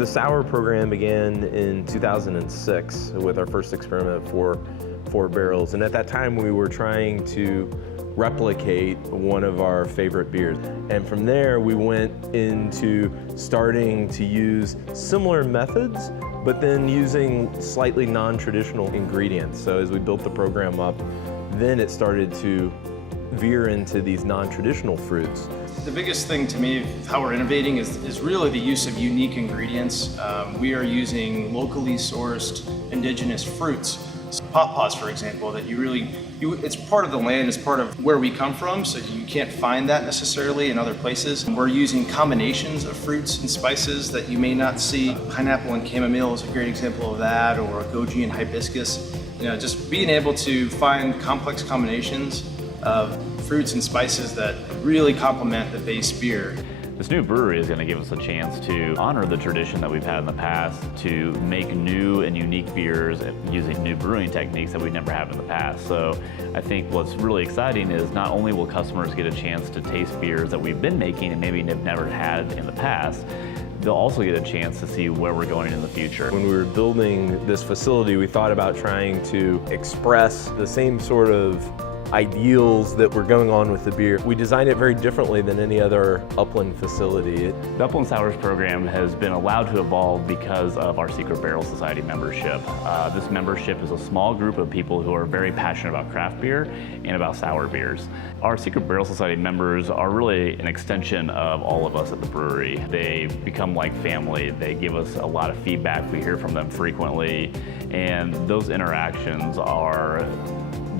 The sour program began in 2006 with our first experiment for 4 barrels. And at that time, we were trying to replicate one of our favorite beers. And from there, we went into starting to use similar methods, but then using slightly non-traditional ingredients. So as we built the program up, then it started to veer into these non-traditional fruits. The biggest thing to me, how we're innovating, is really the use of unique ingredients. We are using locally sourced indigenous fruits. So pawpaws, for example, that it's part of the land, it's part of where we come from, so you can't find that necessarily in other places. We're using combinations of fruits and spices that you may not see. Pineapple and chamomile is a great example of that, or goji and hibiscus. You know, just being able to find complex combinations of fruits and spices that really complement the base beer. This new brewery is going to give us a chance to honor the tradition that we've had in the past, to make new and unique beers using new brewing techniques that we never have in the past. So I think what's really exciting is not only will customers get a chance to taste beers that we've been making and maybe have never had in the past, they'll also get a chance to see where we're going in the future. When we were building this facility, we thought about trying to express the same sort of ideals that were going on with the beer. We designed it very differently than any other Upland facility. The Upland Sours program has been allowed to evolve because of our Secret Barrel Society membership. This membership is a small group of people who are very passionate about craft beer and about sour beers. Our Secret Barrel Society members are really an extension of all of us at the brewery. They become like family. They give us a lot of feedback. We hear from them frequently, and those interactions are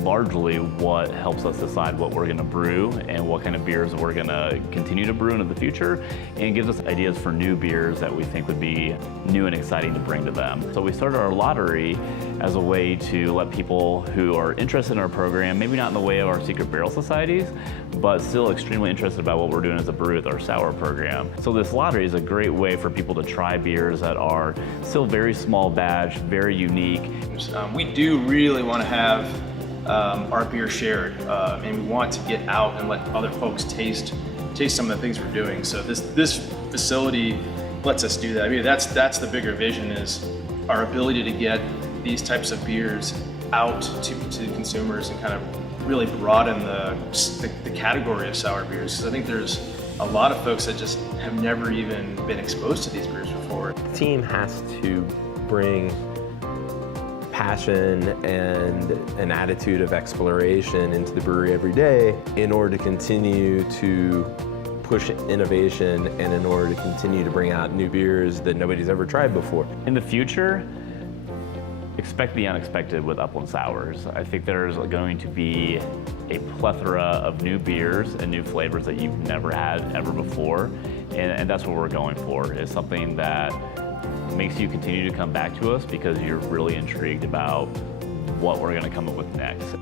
largely what helps us decide what we're going to brew and what kind of beers we're going to continue to brew into the future, and gives us ideas for new beers that we think would be new and exciting to bring to them. So we started our lottery as a way to let people who are interested in our program, maybe not in the way of our Secret Barrel Societies, but still extremely interested about what we're doing as a brewery with our sour program. So this lottery is a great way for people to try beers that are still very small batch, very unique. We do really want to have our beer shared, and we want to get out and let other folks taste some of the things we're doing. So this facility lets us do that. I mean, that's the bigger vision, is our ability to get these types of beers out to consumers and kind of really broaden the category of sour beers. Because I think there's a lot of folks that just have never even been exposed to these beers before. The team has to bring passion and an attitude of exploration into the brewery every day in order to continue to push innovation and in order to continue to bring out new beers that nobody's ever tried before. In the future, expect the unexpected with Upland Sours. I think there's going to be a plethora of new beers and new flavors that you've never had ever before, and that's what we're going for. It's something that makes you continue to come back to us because you're really intrigued about what we're going to come up with next.